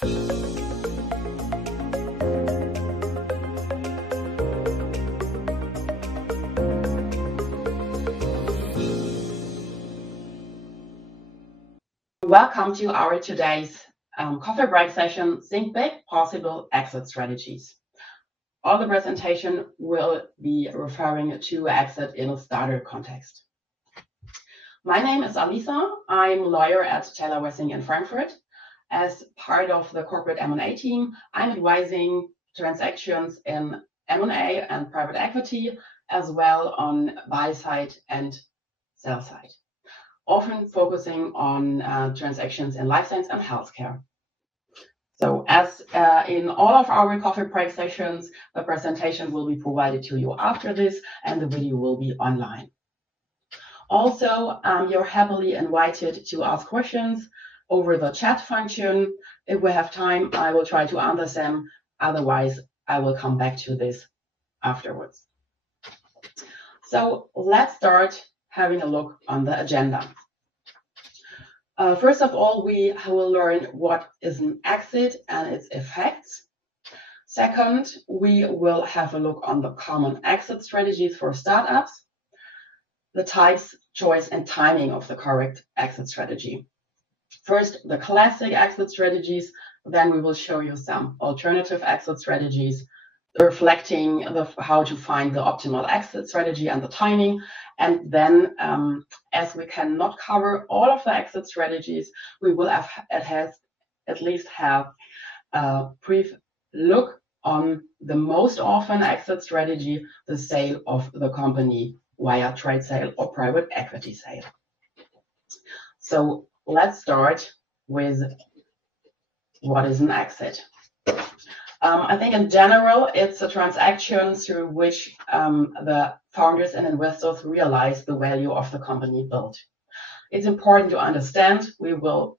Welcome to our today's coffee break session, Think Big, Possible Exit Strategies. All the presentation will be referring to exit in a startup context. My name is Alisa. I'm a lawyer at Taylor Wessing in Frankfurt. As part of the corporate M&A team, I'm advising transactions in M&A and private equity, as well on buy side and sell side, often focusing on transactions in life science and healthcare. So as in all of our coffee break sessions, the presentation will be provided to you after this, and the video will be online. Also, you're happily invited to ask questions over the chat function. If we have time, I will try to answer them. Otherwise, I will come back to this afterwards. So let's start having a look on the agenda. First of all, we will learn what is an exit and its effects. Second, we will have a look on the common exit strategies for startups, the types, choice, and timing of the correct exit strategy. First, the classic exit strategies, then we will show you some alternative exit strategies, reflecting how to find the optimal exit strategy and the timing. And then, as we cannot cover all of the exit strategies, we will at least have a brief look on the most often exit strategy, the sale of the company via trade sale or private equity sale. So let's start with what is an exit. I think in general, it's a transaction through which the founders and investors realize the value of the company built. It's important to understand. We will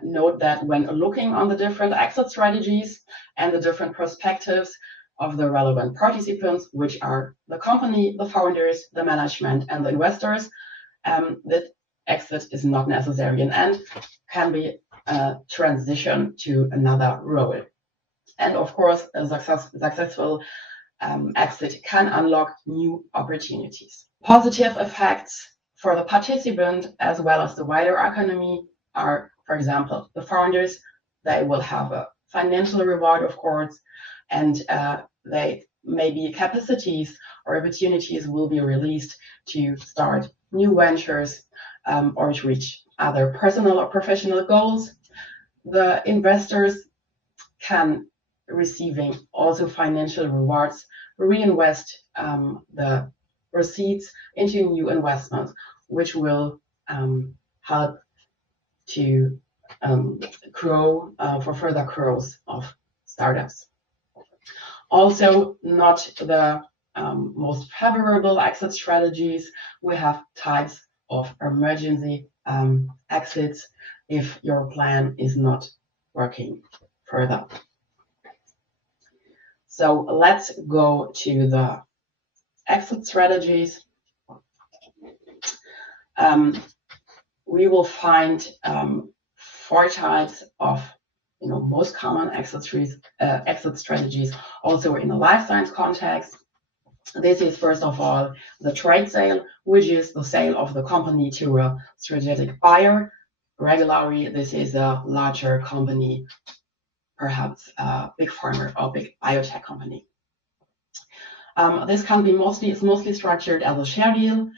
note that when looking on the different exit strategies and the different perspectives of the relevant participants, which are the company, the founders, the management, and the investors, that exit is not necessarily an end, can be a transition to another role. And of course, a successful exit can unlock new opportunities. Positive effects for the participant as well as the wider economy are, for example, the founders. They will have a financial reward, of course, and they maybe capacities or opportunities will be released to start new ventures or to reach other personal or professional goals. The investors can receiving also financial rewards, reinvest the receipts into new investments, which will help to grow for further growth of startups. Also, not the most favorable exit strategies. We have types of emergency exits if your plan is not working further. So let's go to the exit strategies. We will find 4 types of most common exit strategies also in a life science context. This is first of all the trade sale, which is the sale of the company to a strategic buyer. Regularly, this is a larger company, perhaps a big pharma or big biotech company. This can be mostly structured as a share deal.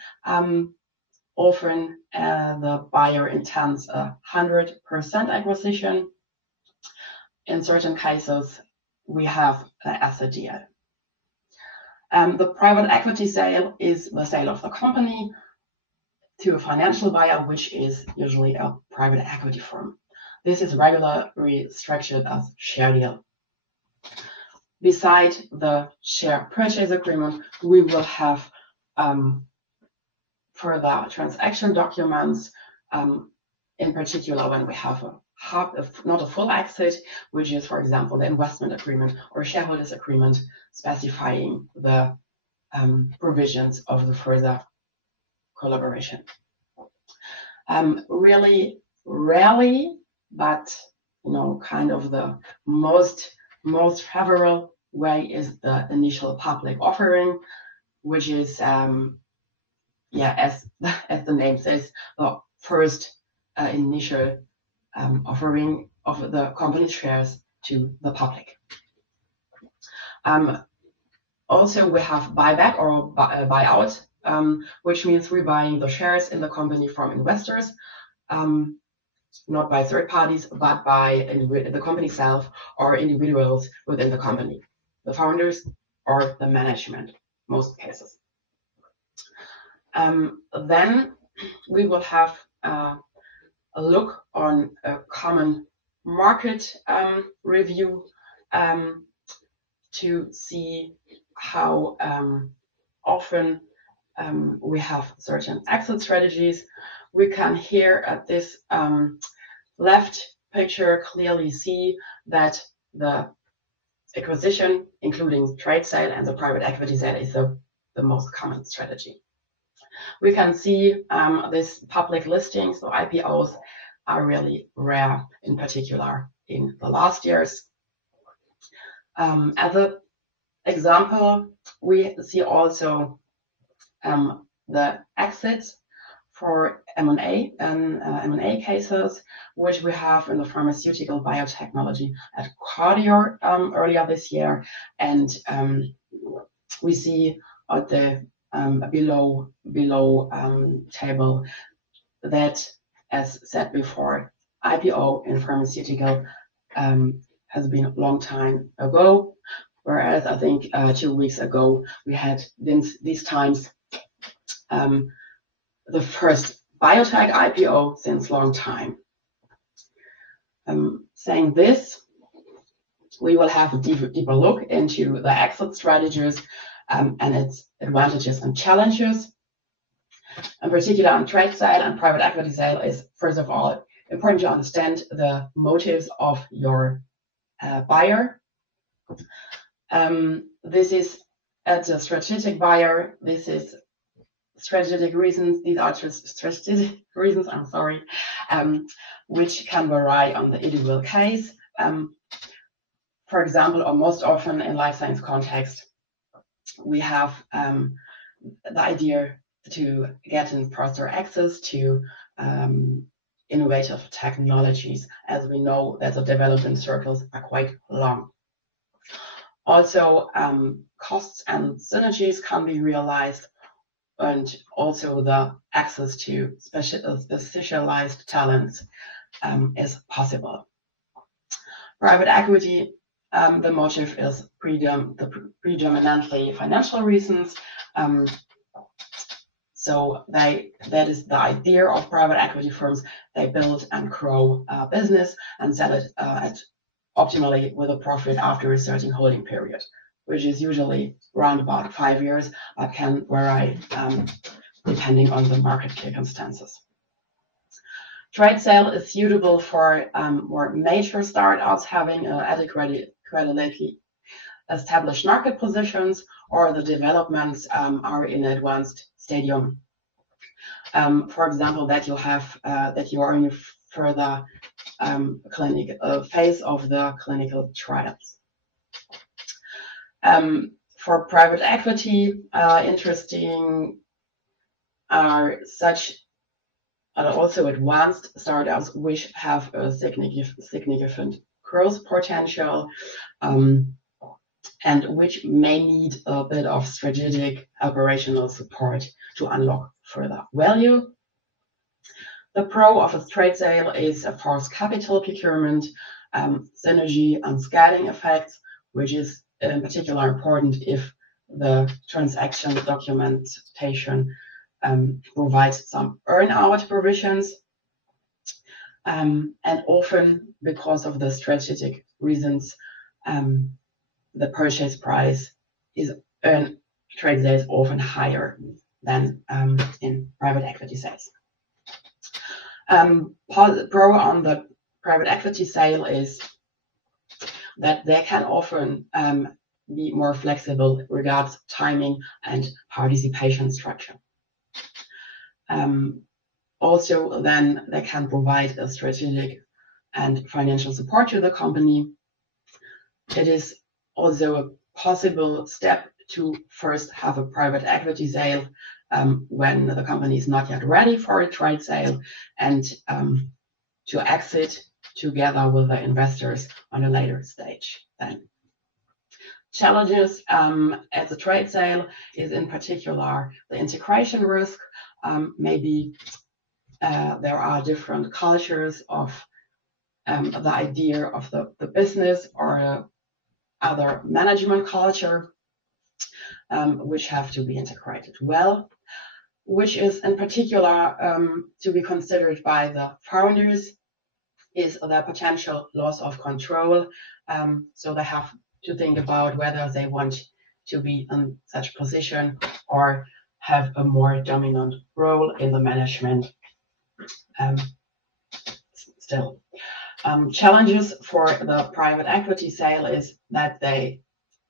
Often the buyer intends 100% acquisition. In certain cases, we have an asset deal. The private equity sale is the sale of the company to a financial buyer, which is usually a private equity firm. This is regularly structured as share deal. Beside the share purchase agreement, we will have further transaction documents, in particular when we have not a full exit, which is, for example, the investment agreement or shareholders agreement specifying the provisions of the further collaboration. Really rarely, but kind of the most favorable way is the initial public offering, which is as the name says, the first initial offering of the company's shares to the public. Also, we have buyback or buyout, which means rebuying the shares in the company from investors, not by third parties, but by the company itself or individuals within the company, the founders or the management, most cases. Then we will have a look on a common market review to see how often we have certain exit strategies. We can here at this left picture clearly see that the acquisition, including trade sale and the private equity sale, is the most common strategy. We can see these public listings, so IPOs, are really rare, in particular in the last years. As an example, we see also the exits for M&A and M&A cases, which we have in the pharmaceutical biotechnology at Cardio earlier this year, and we see at the below table that, as said before, IPO in pharmaceutical has been a long time ago, whereas I think 2 weeks ago we had these times the first biotech IPO since long time. Saying this, we will have a deeper look into the exit strategies and its advantages and challenges. In particular, on trade sale and private equity sale is, first of all, important to understand the motives of your buyer. This is as a strategic buyer. This is strategic reasons. These are just strategic reasons. I'm sorry, which can vary on the individual case. For example, or most often in life science context, we have the idea to get in faster access to innovative technologies, as we know that the development circles are quite long. Also, costs and synergies can be realized, and also the access to specialized talents is possible. Private equity, the motive is predominantly financial reasons. So that is the idea of private equity firms. They build and grow a business and sell it optimally with a profit after a certain holding period, which is usually around about 5 years, but can vary depending on the market circumstances. Trade sale is suitable for more major startups having adequately established market positions, or the developments are in an advanced stadium. For example, that you are in a further phase of the clinical trials. For private equity, interesting are such also advanced startups which have a significant growth potential, and which may need a bit of strategic operational support to unlock further value. The pro of a trade sale is, of course, capital procurement, synergy and scaling effects, which is in particular important if the transaction documentation provides some earn-out provisions. And often, because of the strategic reasons, the purchase price is trade sales often higher than in private equity sales. Pro on the private equity sale is that they can often be more flexible regards timing and participation structure. Also, then they can provide a strategic and financial support to the company. It is also a possible step to first have a private equity sale when the company is not yet ready for a trade sale, and to exit together with the investors on a later stage then. Challenges at the trade sale is in particular the integration risk. Maybe there are different cultures of the idea of the business or other management culture, which have to be integrated well, which is in particular to be considered by the founders is the potential loss of control. So they have to think about whether they want to be in such position or have a more dominant role in the management still. Challenges for the private equity sale is that they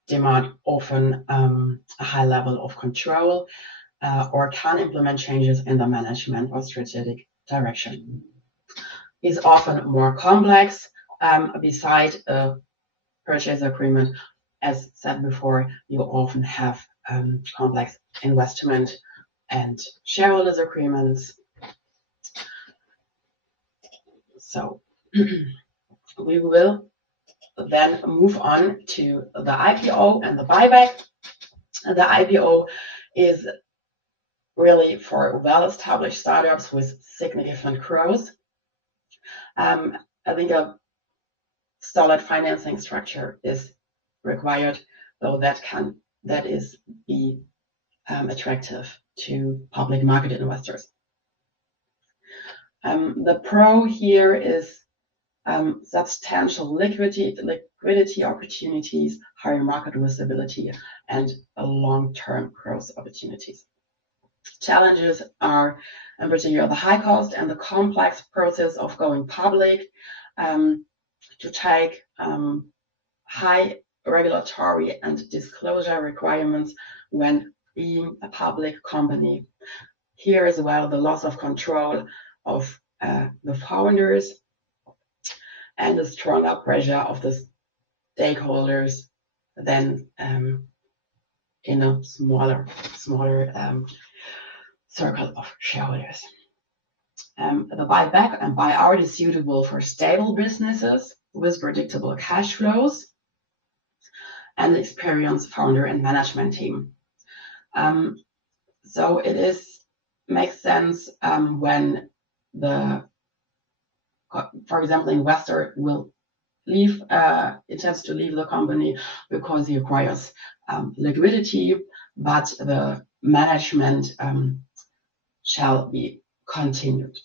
demand often a high level of control or can implement changes in the management or strategic direction. Is often more complex. Beside a purchase agreement, as said before, you often have complex investment and shareholders agreements. So we will then move on to the IPO and the buyback. The IPO is really for well-established startups with significant growth. I think a solid financing structure is required, though that is be attractive to public market investors. The pro here is substantial liquidity opportunities, higher market visibility, and long-term growth opportunities. Challenges are in particular the high cost and the complex process of going public, to take high regulatory and disclosure requirements when being a public company. Here as well, the loss of control of the founders and the stronger pressure of the stakeholders than in a smaller circle of shareholders. The buyback and buyout is suitable for stable businesses with predictable cash flows and experienced founder and management team. So it makes sense when for example, investor will intends to leave the company because he acquires liquidity, but the management shall be continued.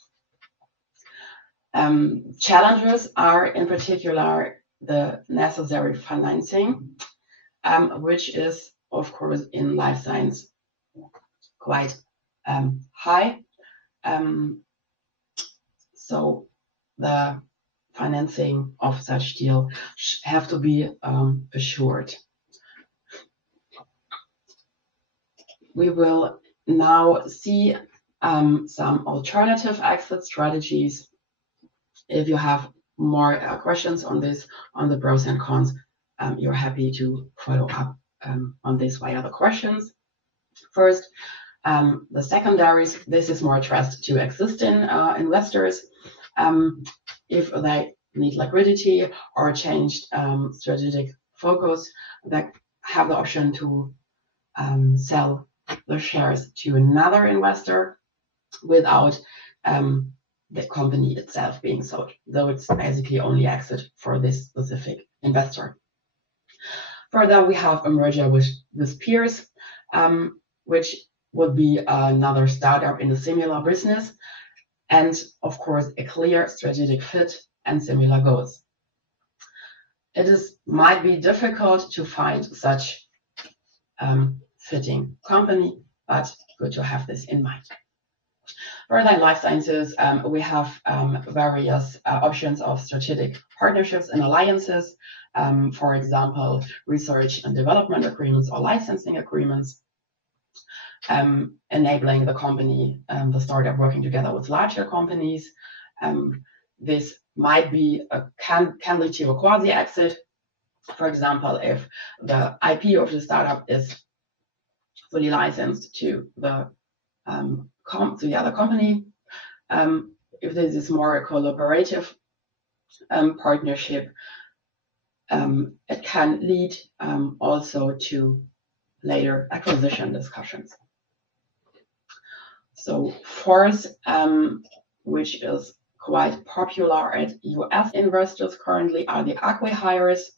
Challenges are in particular the necessary financing, which is of course in life science quite high. So the financing of such deal have to be assured. We will now see some alternative exit strategies. If you have more questions on this, on the pros and cons, you're happy to follow up on this via the questions. First, the secondaries. This is more addressed to existing investors. If they need liquidity or changed strategic focus, they have the option to sell the shares to another investor without the company itself being sold, though it's basically only exit for this specific investor. Further, we have a merger with peers, which would be another startup in a similar business, and of course a clear strategic fit and similar goals. It might be difficult to find such fitting company, but good to have this in mind. Further in life sciences, we have various options of strategic partnerships and alliances, for example, research and development agreements or licensing agreements, enabling the company, the startup working together with larger companies. This might be can lead to a quasi-exit. For example, if the IP of the startup is fully licensed to the other company, if this is more a collaborative partnership, it can lead also to later acquisition discussions. So fourth, which is quite popular at US investors currently, are the acqui-hires.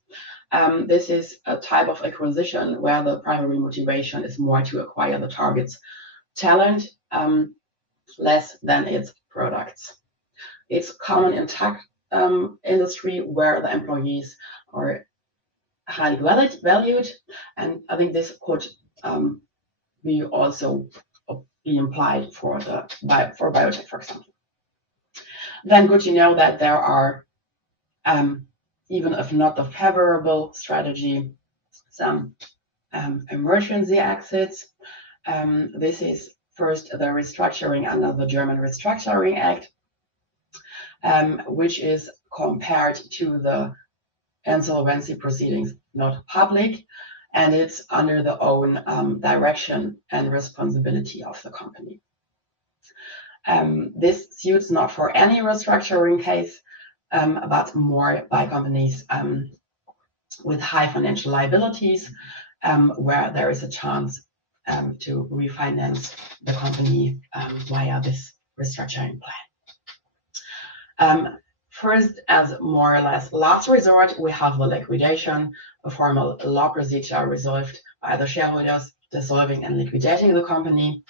This is a type of acquisition where the primary motivation is more to acquire the target's talent, less than its products. It's common in tech industry where the employees are highly valued, and I think this could be also be implied for biotech, for example. Then good to know that there are, even if not the favorable strategy, some emergency exits. This is first the restructuring under the German Restructuring Act, which is compared to the insolvency proceedings, not public, and it's under the own direction and responsibility of the company. This suits not for any restructuring case, but more by companies with high financial liabilities, where there is a chance to refinance the company via this restructuring plan. First, as more or less last resort, we have the liquidation, a formal law procedure resolved by the shareholders dissolving and liquidating the company.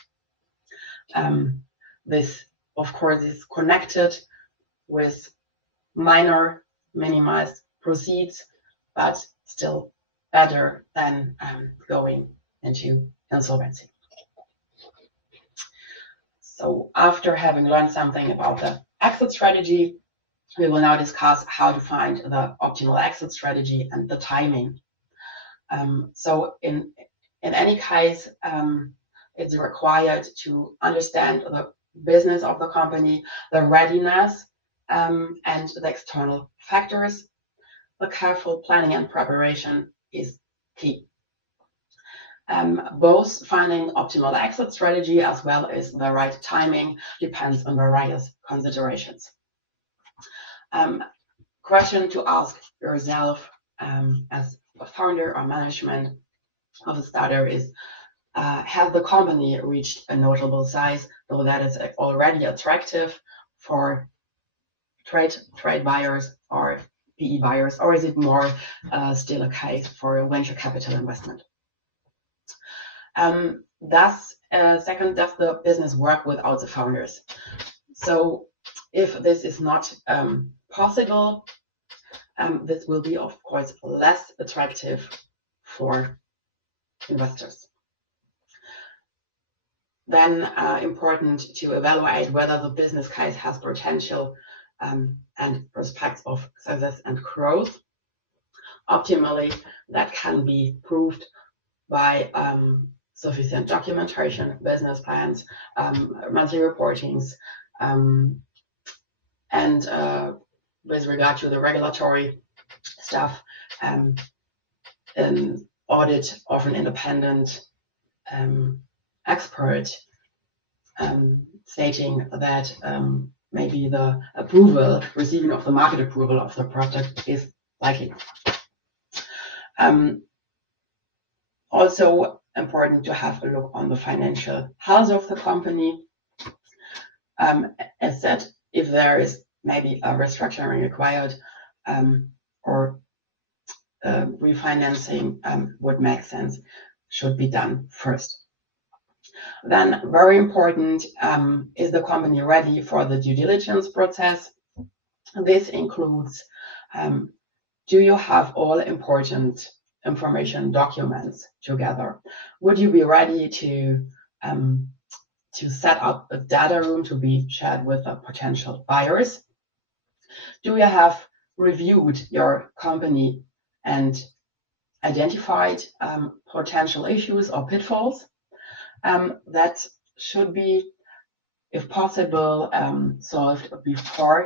This, of course, is connected with minor minimized proceeds, but still better than going into insolvency. So after having learned something about the exit strategy, we will now discuss how to find the optimal exit strategy and the timing. So in any case, it's required to understand the business of the company, the readiness, and the external factors. The careful planning and preparation is key. Both finding optimal exit strategy as well as the right timing depends on various considerations. Question to ask yourself as a founder or management of a startup is, has the company reached a notable size so that is already attractive for trade buyers or PE buyers, or is it more still a case for a venture capital investment? Second, does the business work without the founders? So if this is not possible, this will be, of course, less attractive for investors. Then important to evaluate whether the business case has potential and prospects of success and growth. Optimally, that can be proved by sufficient documentation, business plans, monthly reportings, and with regard to the regulatory stuff, an audit of an independent expert stating that maybe the receiving of the market approval of the product is likely. Also important to have a look on the financial health of the company. As said, if there is maybe a restructuring required or refinancing would make sense, should be done first. Then very important, is the company ready for the due diligence process? This includes, do you have all important information documents together? Would you be ready to set up a data room to be shared with the potential buyers? Do you have reviewed your company and identified potential issues or pitfalls? That should be if possible, solved before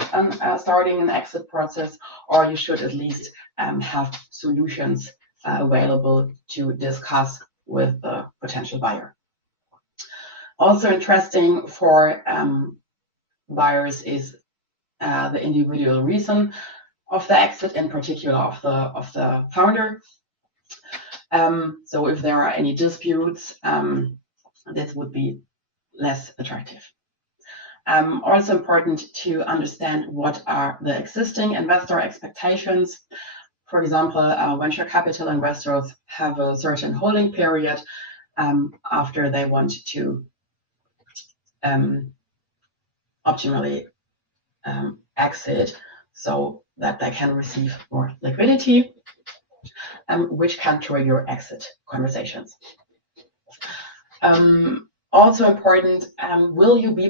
starting an exit process, or you should at least have solutions available to discuss with the potential buyer. Also interesting for buyers is the individual reason of the exit, in particular of the founder. So if there are any disputes, this would be less attractive. Also important to understand what are the existing investor expectations. For example, venture capital investors have a certain holding period after they want to optimally exit so that they can receive more liquidity, which can trigger exit conversations. Also important, will you be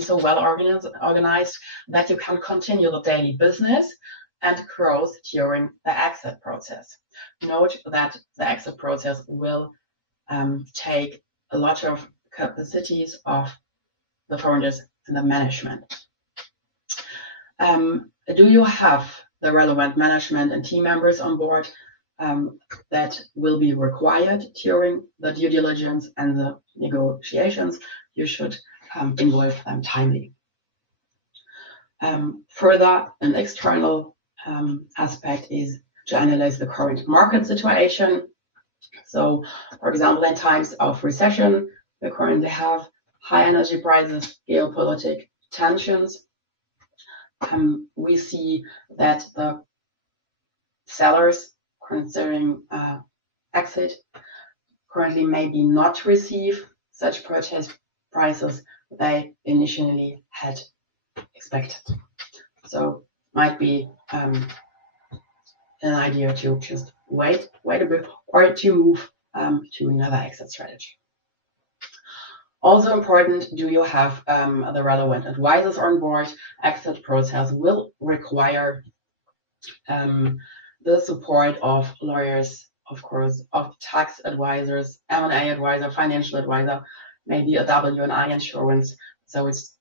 so well organized that you can continue the daily business and growth during the exit process? Note that the exit process will take a lot of capacities of the founders and the management. Do you have the relevant management and team members on board that will be required during the due diligence and the negotiations? You should involve them timely. Further, an external aspect is to analyze the current market situation. So, for example, in times of recession, we currently have high energy prices, geopolitical tensions. We see that the sellers considering exit currently maybe not receive such purchase prices they initially had expected. So might be an idea to just wait a bit or to move to another exit strategy. Also important, do you have the relevant advisors on board? Exit process will require the support of lawyers, of course, of tax advisors, M&A advisor, financial advisor, maybe a W&I insurance. So it's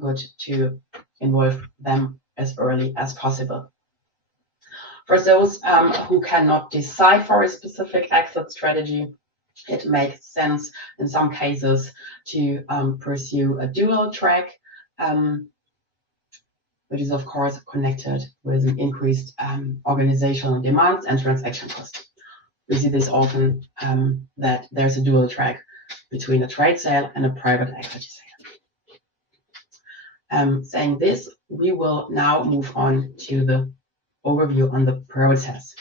good to involve them as early as possible. For those who cannot decide for a specific exit strategy, it makes sense in some cases to pursue a dual track, which is of course connected with an increased organizational demands and transaction costs. We see this often that there's a dual track between a trade sale and a private equity sale. Saying this, we will now move on to the overview on the process.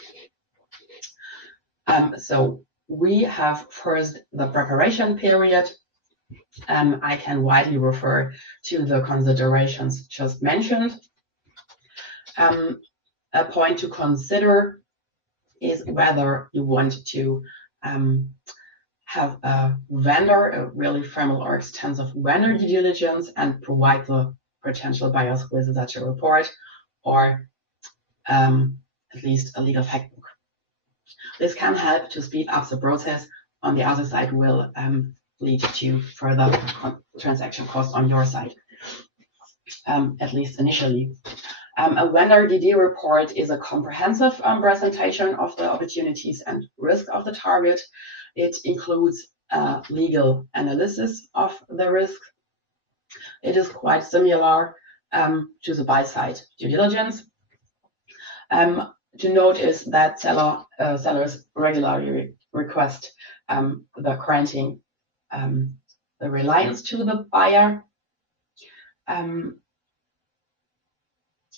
So we have first the preparation period. I can widely refer to the considerations just mentioned. A point to consider is whether you want to have a vendor, a really formal or extensive vendor due diligence and provide the potential buyers with such a report, or at least a legal fact book. This can help to speed up the process. On the other side, will lead to further transaction costs on your side, at least initially. A vendor DD report is a comprehensive presentation of the opportunities and risk of the target. It includes legal analysis of the risk. It is quite similar to the buy-side due diligence. To note is that sellers regularly request the granting the reliance to the buyer,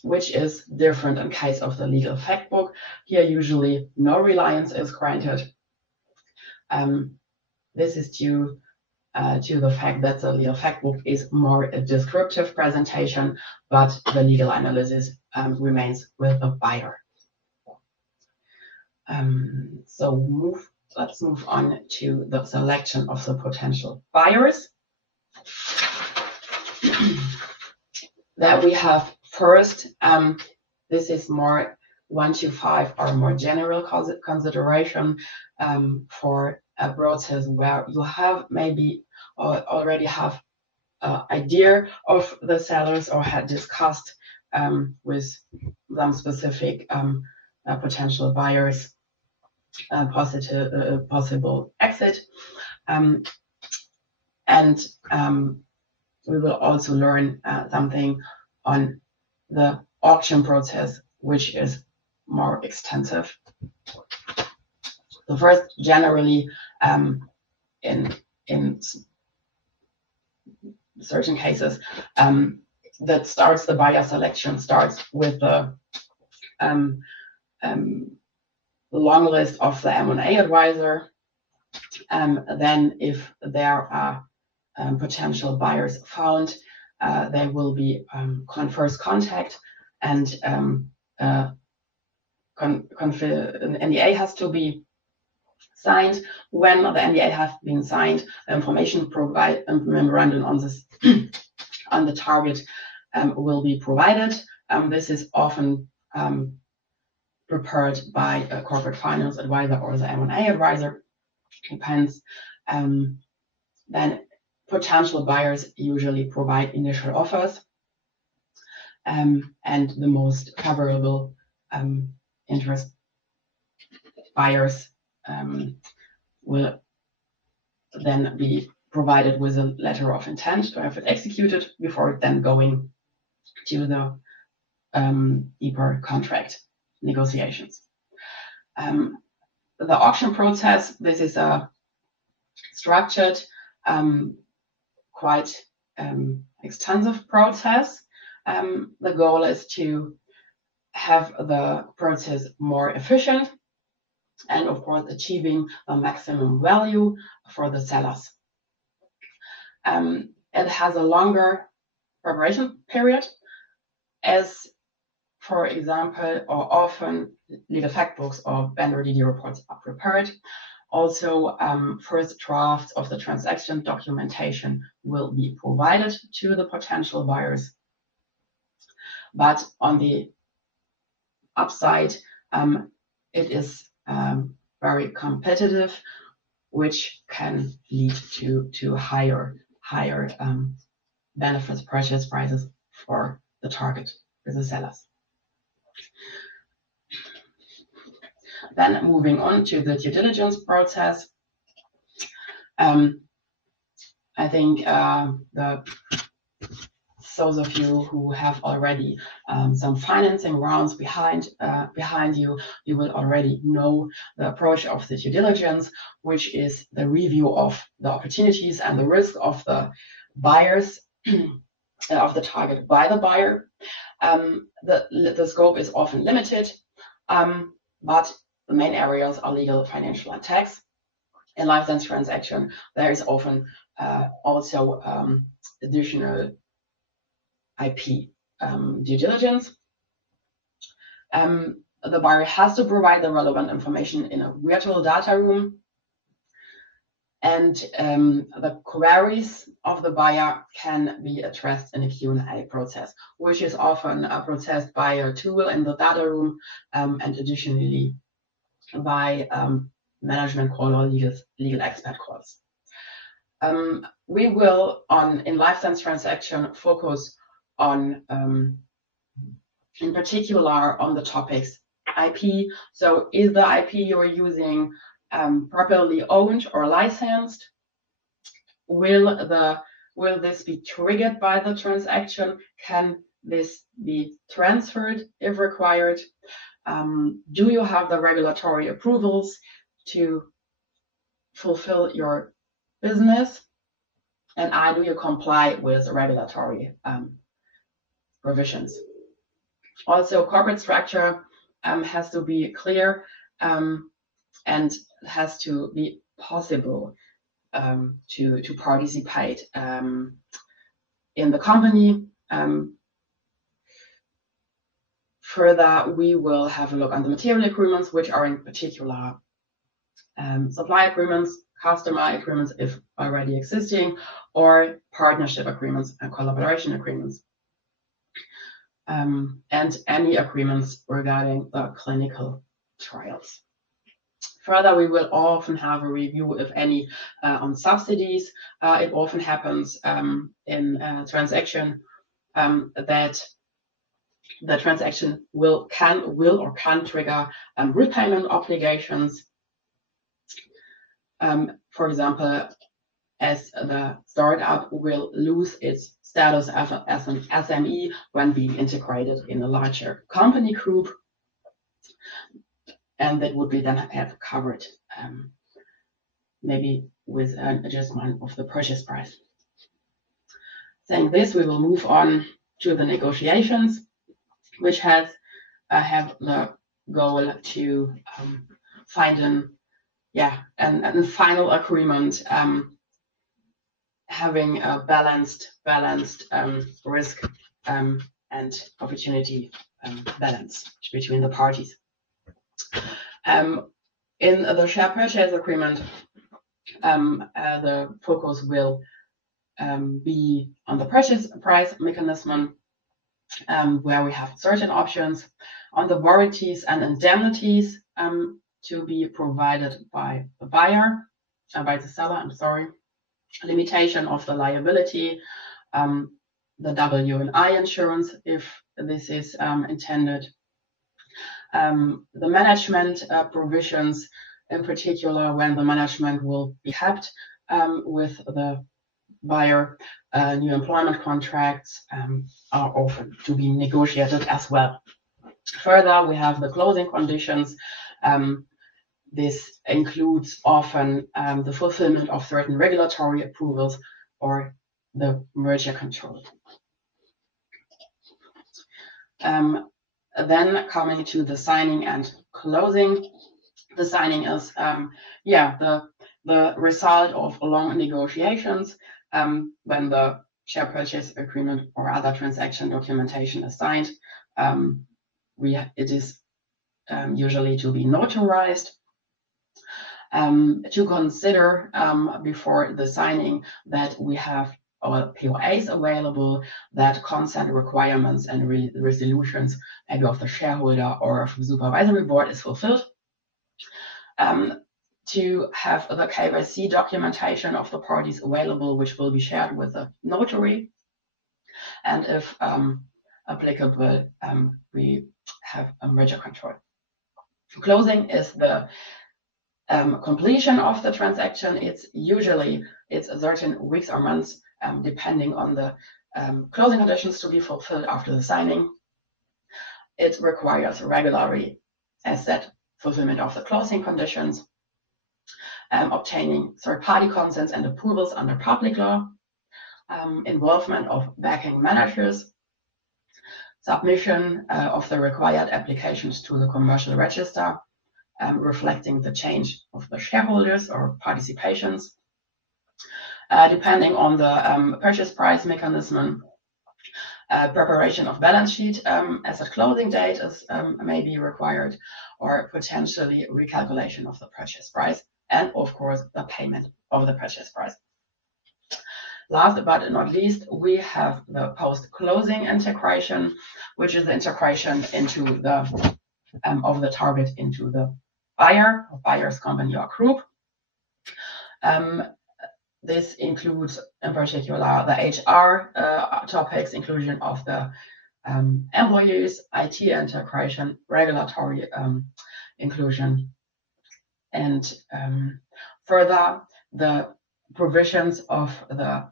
which is different in case of the legal fact book. Here, usually no reliance is granted. This is due to the fact that the legal fact book is more a descriptive presentation, but the legal analysis remains with the buyer. Let's move on to the selection of the potential buyers. That we have first, this is more 1 to 5 or more general consideration for a process where you have maybe already have idea of the sellers or had discussed with some specific potential buyers possible exit. And we will also learn something on the auction process, which is more extensive. So first, generally, in certain cases, the buyer selection starts with the long list of the M&A advisor. Then if there are potential buyers found, there will be first contact, and an NDA has to be signed. When the NDA has been signed, information memorandum on this on the target will be provided. This is often prepared by a corporate finance advisor or the M&A advisor. Depends. Then potential buyers usually provide initial offers, and the most favorable interest buyers will then be provided with a letter of intent to have it executed before then going to the deeper contract negotiations. The auction process, this is a structured, quite extensive process. The goal is to have the process more efficient and, of course, achieving a maximum value for the sellers. It has a longer preparation period, as, for example, or often legal fact books or vendor DD reports are prepared. Also, first drafts of the transaction documentation will be provided to the potential buyers. But on the upside, it is very competitive, which can lead to higher benefits purchase prices for the target, for the sellers. Then moving on to the due diligence process, I think those of you who have already some financing rounds behind you, you will already know the approach of the due diligence, which is the review of the opportunities and the risk of the buyers of the target by the buyer. The scope is often limited, but the main areas are legal, financial, and tax. In license transaction, there is often also additional IP due diligence. The buyer has to provide the relevant information in a virtual data room, and the queries of the buyer can be addressed in a Q&A process, which is often processed by a tool in the data room, and additionally by management call or legal expert calls. We will, in license transaction, focus on, in particular, on the topics IP. So is the IP you're using properly owned or licensed? Will this be triggered by the transaction? Can this be transferred if required? Do you have the regulatory approvals to fulfill your business? And do you comply with regulatory provisions? Also, corporate structure has to be clear, and has to be possible to participate in the company. Further, we will have a look on the material agreements, which are in particular supply agreements, customer agreements if already existing, or partnership agreements and collaboration agreements, and any agreements regarding the clinical trials. Further, we will often have a review, if any, on subsidies. It often happens in a transaction that the transaction will or can trigger repayment obligations. For example, as the startup will lose its status as an SME when being integrated in a larger company group, and that would be then have covered maybe with an adjustment of the purchase price. Saying this, we will move on to the negotiations, which have the goal to find a final agreement, having a balanced risk and opportunity balance between the parties. In the share purchase agreement, the focus will be on the purchase price mechanism, where we have certain options on the warranties and indemnities to be provided by the buyer, by the seller, I'm sorry, limitation of the liability, the W&I insurance if this is intended, the management provisions, in particular when the management will be kept with the buyer. New employment contracts are often to be negotiated as well. Further, we have the closing conditions. This includes often the fulfillment of certain regulatory approvals or the merger control. Then coming to the signing and closing. The signing is the result of long negotiations. When the share purchase agreement or other transaction documentation is signed, it is usually to be notarized. To consider before the signing that we have our POAs available, that consent requirements and resolutions maybe of the shareholder or of the supervisory board is fulfilled. To have the KYC documentation of the parties available, which will be shared with the notary, and if applicable, we have a merger control. Closing is the completion of the transaction. It's certain weeks or months, depending on the closing conditions to be fulfilled after the signing. It requires regularly, as said, fulfillment of the closing conditions, obtaining third-party consents and approvals under public law, involvement of backing managers, submission of the required applications to the commercial register, reflecting the change of the shareholders or participations. Depending on the purchase price mechanism, preparation of balance sheet as a closing date is may be required, or potentially recalculation of the purchase price, and of course the payment of the purchase price. Last but not least, we have the post-closing integration, which is the integration into the of the target into the buyer or buyer's company or group. This includes, in particular, the HR topics, inclusion of the employees, IT integration, regulatory inclusion, and further the provisions of the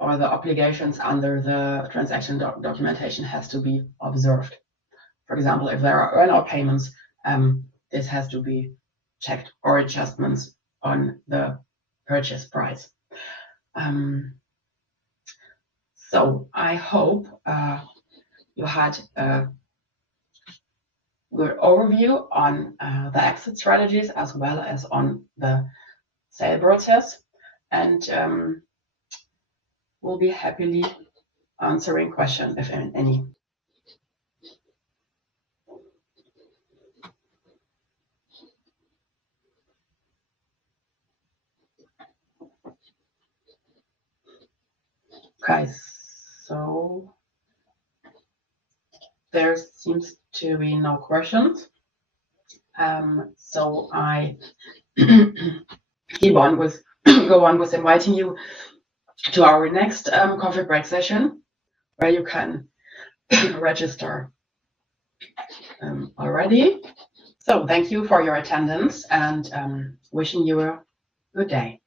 obligations under the transaction documentation has to be observed. For example, if there are earn-out payments, this has to be checked, or adjustments on the purchase price. So I hope you had a good overview on the exit strategies as well as on the sale process, and we'll be happily answering questions if any. Okay, so there seems to be no questions. So I go on with inviting you to our next coffee break session, where you can register already. So thank you for your attendance, and wishing you a good day.